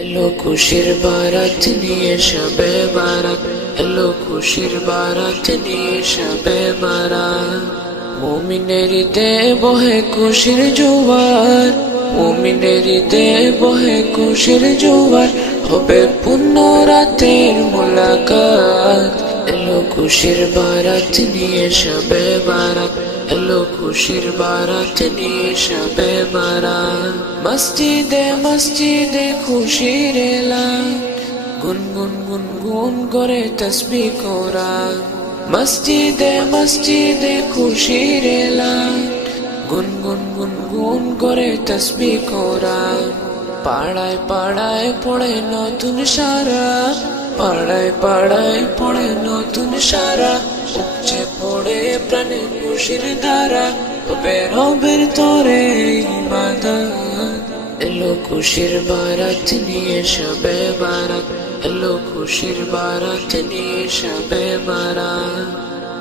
এলো খুশির বারাত নিয়ে শবে বারাত, এলো খুশির বারাত নিয়ে শবে বারাত। মুমিনের ঈদে বহে খুশির জোয়ার, মুমিনের ঈদে বহে খুশির জোয়ার, হবে পূর্ণ রাতের মুলাকাত। এলো খুশির বারাত নিয়ে শবে বারাত, এলো খুশির বারাত নিয়ে শবে বারাত। মসজিদে মসজিদে খুশির এলান, গুনগুন গুনগুন করে তসবিহ কোরআন। মসজিদে মসজিদে খুশির এলান, গুনগুন গুনগুন করে তসবিহ কোরআন। পাড়ায় পাড়ায় পড়ে নতুন সারা, পাড়ায় পাড়ায় পড়ে নতুন সারা, উপচে পড়ে প্রাণে খুশির ধারা, বের বের তোরে ইবাদত। এলো খুশির বারাত নিয়ে শবে বারাত, এলো খুশির বারাত নিয়ে শবে বারাত।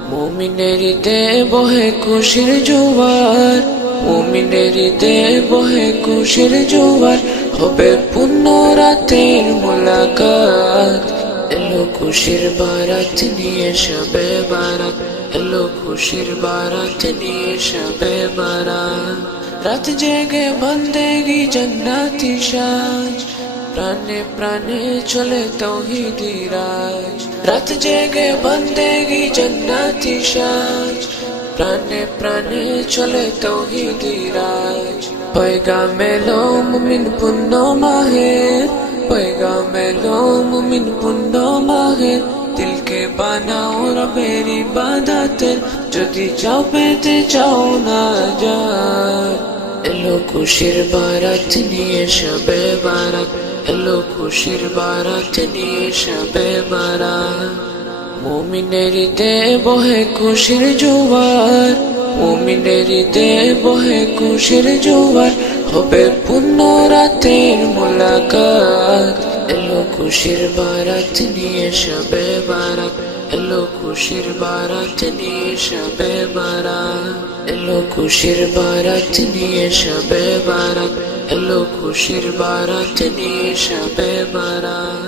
মুমিনের ঈদে বহে খুশির জোয়ার, মুমিনের ঈদে বহে খুশির জোয়ার, হবে পূর্ণ রাতের মুলাকাত। এলো খুশির বারাত নিয়ে শবে বারাত, এলো খুশির বারাত নিয়ে শবে বারাত। রাত জেগে বন্দেগি জান্নাতি সাজ, প্রাণে প্রাণে চলে তাওহীদি রাজ। রাত জেগে বন্দেগি জান্নাতি সাজ, প্রাণে প্রাণে চলে তাওহীদি রাজ। পয়গাম এলো মুমিন পুণ্য মাহের, পয়গাম এলো মুমিন পুণ্য মাহের। দিলকে বানাও রবের ইবাদতের, যদি চাও পেতে চাও না যায়। এলো খুশির বারাত নিয়ে শবে বারাত, এলো খুশির বারাত নিয়ে শবে বারাত। মুমিনের ঈদে বহে খুশির জোয়ার, মুমিনের ঈদে বহে খুশির জোয়ার, হবে পূর্ণ রাতের মুলাকাত। এলো খুশির বারাত নিয়ে শবে বারাত, এলো খুশির বারাত নিয়ে শবে বারাত। এলো খুশির বারাত নিয়ে শবে বারাত, এলো খুশির বারাত নিয়ে শবে বারাত।